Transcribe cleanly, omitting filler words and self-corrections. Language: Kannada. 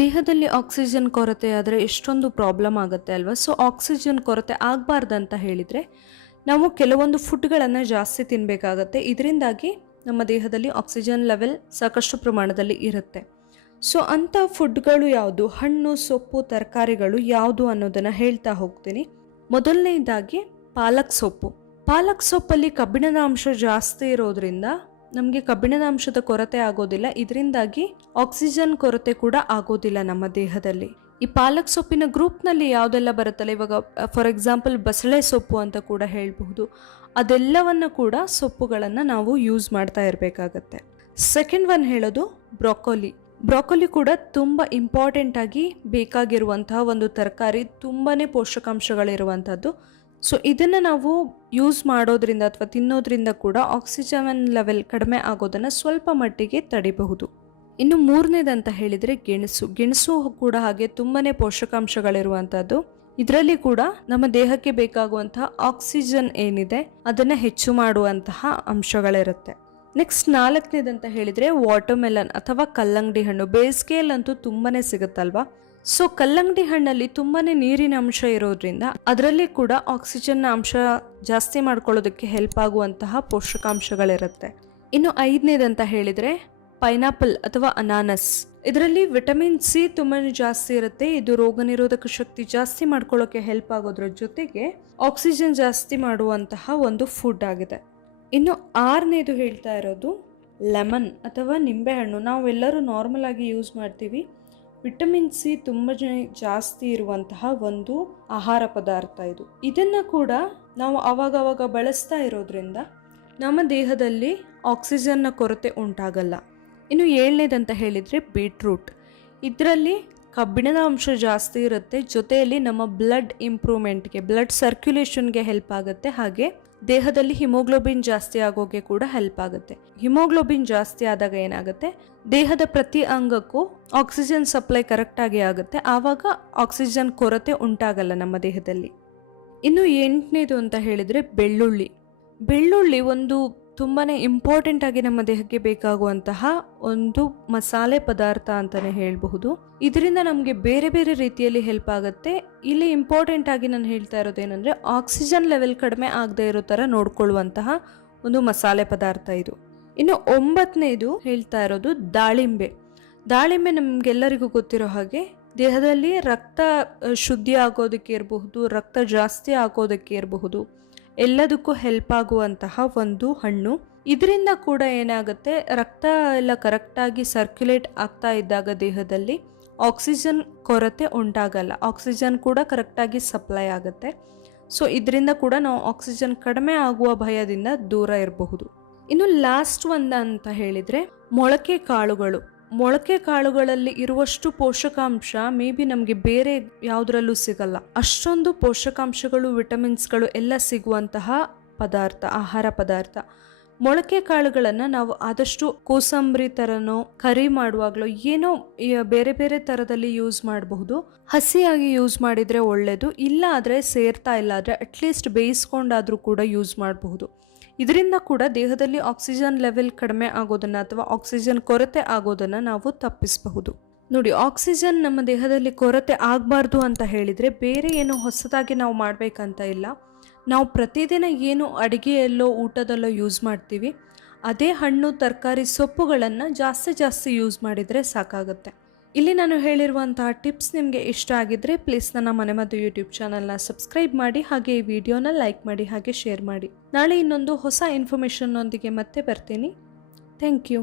ದೇಹದಲ್ಲಿ ಆಕ್ಸಿಜನ್ ಕೊರತೆ ಆದರೆ ಎಷ್ಟೊಂದು ಪ್ರಾಬ್ಲಮ್ ಆಗುತ್ತೆ ಅಲ್ವಾ. ಸೊ ಆಕ್ಸಿಜನ್ ಕೊರತೆ ಆಗಬಾರ್ದಂತ ಹೇಳಿದರೆ ನಾವು ಕೆಲವೊಂದು ಫುಡ್ಗಳನ್ನು ಜಾಸ್ತಿ ತಿನ್ನಬೇಕಾಗತ್ತೆ. ಇದರಿಂದಾಗಿ ನಮ್ಮ ದೇಹದಲ್ಲಿ ಆಕ್ಸಿಜನ್ ಲೆವೆಲ್ ಸಾಕಷ್ಟು ಪ್ರಮಾಣದಲ್ಲಿ ಇರುತ್ತೆ. ಸೊ ಅಂಥ ಫುಡ್ಗಳು ಯಾವುದು, ಹಣ್ಣು ಸೊಪ್ಪು ತರಕಾರಿಗಳು ಯಾವುದು ಅನ್ನೋದನ್ನು ಹೇಳ್ತಾ ಹೋಗ್ತೀನಿ. ಮೊದಲನೇದಾಗಿ ಪಾಲಕ್ ಸೊಪ್ಪು. ಪಾಲಕ್ ಸೊಪ್ಪಲ್ಲಿ ಕಬ್ಬಿಣದ ಅಂಶ ಜಾಸ್ತಿ ಇರೋದ್ರಿಂದ ನಮಗೆ ಕಬ್ಬಿಣದ ಅಂಶದ ಕೊರತೆ ಆಗೋದಿಲ್ಲ. ಇದರಿಂದಾಗಿ ಆಕ್ಸಿಜನ್ ಕೊರತೆ ಕೂಡ ಆಗೋದಿಲ್ಲ ನಮ್ಮ ದೇಹದಲ್ಲಿ. ಈ ಪಾಲಕ್ ಸೊಪ್ಪಿನ ಗ್ರೂಪ್ನಲ್ಲಿ ಯಾವುದೆಲ್ಲ ಬರುತ್ತಲ್ಲ, ಇವಾಗ ಫಾರ್ ಎಕ್ಸಾಂಪಲ್ ಬಸಳೆ ಸೊಪ್ಪು ಅಂತ ಕೂಡ ಹೇಳಬಹುದು. ಅದೆಲ್ಲವನ್ನ ಕೂಡ ಸೊಪ್ಪುಗಳನ್ನು ನಾವು ಯೂಸ್ ಮಾಡ್ತಾ ಇರಬೇಕಾಗತ್ತೆ. ಸೆಕೆಂಡ್ ಒನ್ ಹೇಳೋದು ಬ್ರೊಕೊಲಿ. ಬ್ರೊಕೊಲಿ ಕೂಡ ತುಂಬ ಇಂಪಾರ್ಟೆಂಟ್ ಆಗಿ ಬೇಕಾಗಿರುವಂತಹ ಒಂದು ತರಕಾರಿ, ತುಂಬಾ ಪೋಷಕಾಂಶಗಳಿರುವಂಥದ್ದು. ಸೊ ಇದನ್ನು ನಾವು ಯೂಸ್ ಮಾಡೋದ್ರಿಂದ ಅಥವಾ ತಿನ್ನೋದ್ರಿಂದ ಕೂಡ ಆಕ್ಸಿಜನ್ ಲೆವೆಲ್ ಕಡಿಮೆ ಆಗೋದನ್ನು ಸ್ವಲ್ಪ ಮಟ್ಟಿಗೆ ತಡಿಬಹುದು. ಇನ್ನು ಮೂರನೇದಂತ ಹೇಳಿದರೆ ಗೆಣಸು ಕೂಡ ಹಾಗೆ ತುಂಬಾ ಪೋಷಕಾಂಶಗಳಿರುವಂಥದ್ದು. ಇದರಲ್ಲಿ ಕೂಡ ನಮ್ಮ ದೇಹಕ್ಕೆ ಬೇಕಾಗುವಂತಹ ಆಕ್ಸಿಜನ್ ಏನಿದೆ ಅದನ್ನು ಹೆಚ್ಚು ಮಾಡುವಂತಹ ಅಂಶಗಳಿರುತ್ತೆ. ನೆಕ್ಸ್ಟ್ ನಾಲ್ಕನೇದಂತ ಹೇಳಿದರೆ ವಾಟರ್ಮೆಲನ್ ಅಥವಾ ಕಲ್ಲಂಗಡಿ ಹಣ್ಣು. ಬೇಸಿಗೆಯಲ್ಲಂತೂ ತುಂಬಾ ಸಿಗುತ್ತಲ್ವಾ. ಸೊ ಕಲ್ಲಂಗಡಿ ಹಣ್ಣಲ್ಲಿ ತುಂಬಾ ನೀರಿನ ಅಂಶ ಇರೋದ್ರಿಂದ ಅದರಲ್ಲಿ ಕೂಡ ಆಕ್ಸಿಜನ್ನ ಅಂಶ ಜಾಸ್ತಿ ಮಾಡ್ಕೊಳ್ಳೋದಕ್ಕೆ ಹೆಲ್ಪ್ ಆಗುವಂತಹ ಪೋಷಕಾಂಶಗಳಿರುತ್ತೆ. ಇನ್ನು ಐದನೇದಂತ ಹೇಳಿದರೆ ಪೈನಾಪಲ್ ಅಥವಾ ಅನಾನಸ್. ಇದರಲ್ಲಿ ವಿಟಮಿನ್ ಸಿ ತುಂಬಾ ಜಾಸ್ತಿ ಇರುತ್ತೆ. ಇದು ರೋಗ ನಿರೋಧಕ ಶಕ್ತಿ ಜಾಸ್ತಿ ಮಾಡ್ಕೊಳ್ಳೋಕೆ ಹೆಲ್ಪ್ ಆಗೋದ್ರ ಜೊತೆಗೆ ಆಕ್ಸಿಜನ್ ಜಾಸ್ತಿ ಮಾಡುವಂತಹ ಒಂದು ಫುಡ್ ಆಗಿದೆ. ಇನ್ನು ಆರನೇದು ಹೇಳ್ತಾ ಇರೋದು ಲೆಮನ್ ಅಥವಾ ನಿಂಬೆಹಣ್ಣು. ನಾವೆಲ್ಲರೂ ನಾರ್ಮಲ್ ಆಗಿ ಯೂಸ್ ಮಾಡ್ತೀವಿ. ವಿಟಮಿನ್ ಸಿ ತುಂಬ ಜಾಸ್ತಿ ಇರುವಂತಹ ಒಂದು ಆಹಾರ ಪದಾರ್ಥ ಇದು. ಇದನ್ನು ಕೂಡ ನಾವು ಆವಾಗವಾಗ ಬಳಸ್ತಾ ಇರೋದ್ರಿಂದ ನಮ್ಮ ದೇಹದಲ್ಲಿ ಆಕ್ಸಿಜನ್ನ ಕೊರತೆ ಉಂಟಾಗಲ್ಲ. ಇನ್ನು ಏಳನೇದಂತ ಹೇಳಿದರೆ ಬೀಟ್ರೂಟ್. ಇದರಲ್ಲಿ ಕಬ್ಬಿಣದ ಅಂಶ ಜಾಸ್ತಿ ಇರುತ್ತೆ. ಜೊತೆಯಲ್ಲಿ ನಮ್ಮ ಬ್ಲಡ್ ಇಂಪ್ರೂವ್ಮೆಂಟ್ಗೆ, ಬ್ಲಡ್ ಸರ್ಕ್ಯುಲೇಷನ್ಗೆ ಹೆಲ್ಪ್ ಆಗುತ್ತೆ. ಹಾಗೆ ದೇಹದಲ್ಲಿ ಹಿಮೋಗ್ಲೋಬಿನ್ ಜಾಸ್ತಿ ಆಗೋಗೆ ಕೂಡ ಹೆಲ್ಪ್ ಆಗುತ್ತೆ. ಹಿಮೋಗ್ಲೋಬಿನ್ ಜಾಸ್ತಿ ಆದಾಗ ಏನಾಗುತ್ತೆ, ದೇಹದ ಪ್ರತಿ ಅಂಗಕ್ಕೂ ಆಕ್ಸಿಜನ್ ಸಪ್ಲೈ ಕರೆಕ್ಟಾಗಿ ಆಗುತ್ತೆ. ಆವಾಗ ಆಕ್ಸಿಜನ್ ಕೊರತೆ ಉಂಟಾಗಲ್ಲ ನಮ್ಮ ದೇಹದಲ್ಲಿ. ಇನ್ನು ಎಂಟನೇದು ಅಂತ ಹೇಳಿದರೆ ಬೆಳ್ಳುಳ್ಳಿ ಒಂದು ತುಂಬಾ ಇಂಪಾರ್ಟೆಂಟ್ ಆಗಿ ನಮ್ಮ ದೇಹಕ್ಕೆ ಬೇಕಾಗುವಂತಹ ಒಂದು ಮಸಾಲೆ ಪದಾರ್ಥ ಅಂತಲೇ ಹೇಳಬಹುದು. ಇದರಿಂದ ನಮಗೆ ಬೇರೆ ಬೇರೆ ರೀತಿಯಲ್ಲಿ ಹೆಲ್ಪ್ ಆಗುತ್ತೆ. ಇಲ್ಲಿ ಇಂಪಾರ್ಟೆಂಟ್ ಆಗಿ ನಾನು ಹೇಳ್ತಾ ಇರೋದೇನೆಂದರೆ ಆಕ್ಸಿಜನ್ ಲೆವೆಲ್ ಕಡಿಮೆ ಆಗದೆ ಇರೋ ಥರ ನೋಡ್ಕೊಳ್ಳುವಂತಹ ಒಂದು ಮಸಾಲೆ ಪದಾರ್ಥ ಇದು. ಇನ್ನು ಒಂಬತ್ತನೇದು ಹೇಳ್ತಾ ಇರೋದು ದಾಳಿಂಬೆ. ನಮಗೆಲ್ಲರಿಗೂ ಗೊತ್ತಿರೋ ಹಾಗೆ ದೇಹದಲ್ಲಿ ರಕ್ತ ಶುದ್ಧಿ ಆಗೋದಕ್ಕೆ ಇರಬಹುದು, ರಕ್ತ ಜಾಸ್ತಿ ಆಗೋದಕ್ಕೆ ಇರಬಹುದು, ಎಲ್ಲದಕ್ಕೂ ಹೆಲ್ಪ್ ಆಗುವಂತಹ ಒಂದು ಹಣ್ಣು. ಇದರಿಂದ ಕೂಡ ಏನಾಗುತ್ತೆ, ರಕ್ತ ಎಲ್ಲ ಕರೆಕ್ಟಾಗಿ ಸರ್ಕ್ಯುಲೇಟ್ ಆಗ್ತಾ ಇದ್ದಾಗ ದೇಹದಲ್ಲಿ ಆಕ್ಸಿಜನ್ ಕೊರತೆ ಉಂಟಾಗಲ್ಲ. ಆಕ್ಸಿಜನ್ ಕೂಡ ಕರೆಕ್ಟಾಗಿ ಸಪ್ಲೈ ಆಗುತ್ತೆ. ಸೊ ಇದರಿಂದ ಕೂಡ ನಾವು ಆಕ್ಸಿಜನ್ ಕಡಿಮೆ ಆಗುವ ಭಯದಿಂದ ದೂರ ಇರಬಹುದು. ಇನ್ನು ಲಾಸ್ಟ್ ಅಂತ ಹೇಳಿದರೆ ಮೊಳಕೆ ಕಾಳುಗಳಲ್ಲಿ ಇರುವಷ್ಟು ಪೋಷಕಾಂಶ ಮೇ ಬಿ ನಮಗೆ ಬೇರೆ ಯಾವುದರಲ್ಲೂ ಸಿಗಲ್ಲ. ಅಷ್ಟೊಂದು ಪೋಷಕಾಂಶಗಳು, ವಿಟಮಿನ್ಸ್ಗಳು ಎಲ್ಲ ಸಿಗುವಂತಹ ಆಹಾರ ಪದಾರ್ಥ. ಮೊಳಕೆ ಕಾಳುಗಳನ್ನು ನಾವು ಆದಷ್ಟು ಕೋಸಂಬರಿ ಥರನೋ, ಕರಿ ಮಾಡುವಾಗಲೋ ಏನೋ ಬೇರೆ ಬೇರೆ ಥರದಲ್ಲಿ ಯೂಸ್ ಮಾಡಬಹುದು. ಹಸಿಯಾಗಿ ಯೂಸ್ ಮಾಡಿದರೆ ಒಳ್ಳೆಯದು. ಇಲ್ಲ ಆದರೆ ಸೇರ್ತಾ ಇಲ್ಲ ಆದರೆ ಅಟ್ಲೀಸ್ಟ್ ಬೇಯಿಸ್ಕೊಂಡಾದರೂ ಕೂಡ ಯೂಸ್ ಮಾಡಬಹುದು. ಇದರಿಂದ ಕೂಡ ದೇಹದಲ್ಲಿ ಆಕ್ಸಿಜನ್ ಲೆವೆಲ್ ಕಡಿಮೆ ಆಗೋದನ್ನು ಅಥವಾ ಆಕ್ಸಿಜನ್ ಕೊರತೆ ಆಗೋದನ್ನು ನಾವು ತಪ್ಪಿಸಬಹುದು. ನೋಡಿ, ಆಕ್ಸಿಜನ್ ನಮ್ಮ ದೇಹದಲ್ಲಿ ಕೊರತೆ ಆಗಬಾರ್ದು ಅಂತ ಹೇಳಿದರೆ ಬೇರೆ ಏನು ಹೊಸದಾಗಿ ನಾವು ಮಾಡಬೇಕಂತ ಇಲ್ಲ. ನಾವು ಪ್ರತಿದಿನ ಏನು ಅಡುಗೆಯಲ್ಲೋ ಊಟದಲ್ಲೋ ಯೂಸ್ ಮಾಡ್ತೀವಿ ಅದೇ ಹಣ್ಣು ತರಕಾರಿ ಸೊಪ್ಪುಗಳನ್ನು ಜಾಸ್ತಿ ಯೂಸ್ ಮಾಡಿದರೆ ಸಾಕಾಗುತ್ತೆ. ಇಲ್ಲಿ ನಾನು ಹೇಳಿರುವಂತಹ ಟಿಪ್ಸ್ ನಿಮಗೆ ಇಷ್ಟ ಆಗಿದ್ದರೆ ಪ್ಲೀಸ್ ನನ್ನ ಮನೆಮದ್ದು ಯೂಟ್ಯೂಬ್ ಚಾನಲ್ನ ಸಬ್ಸ್ಕ್ರೈಬ್ ಮಾಡಿ, ಹಾಗೆ ಈ ವಿಡಿಯೋನ ಲೈಕ್ ಮಾಡಿ, ಹಾಗೆ ಶೇರ್ ಮಾಡಿ. ನಾಳೆ ಇನ್ನೊಂದು ಹೊಸ ಇನ್ಫಾರ್ಮೇಷನ್ನೊಂದಿಗೆ ಮತ್ತೆ ಬರ್ತೀನಿ. Thank you.